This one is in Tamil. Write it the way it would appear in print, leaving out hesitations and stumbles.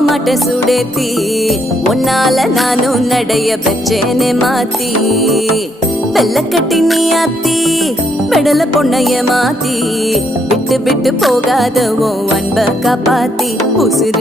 மாட்ட சுடேத்தி உன்னால நானும் நடைய பெற்றேனே மாத்தி வெள்ள கட்டி நீ ஆத்தி பெடல பொண்ணைய மாத்தி விட்டு விட்டு போகாத உன் அன்ப காப்பாத்தி உசுறு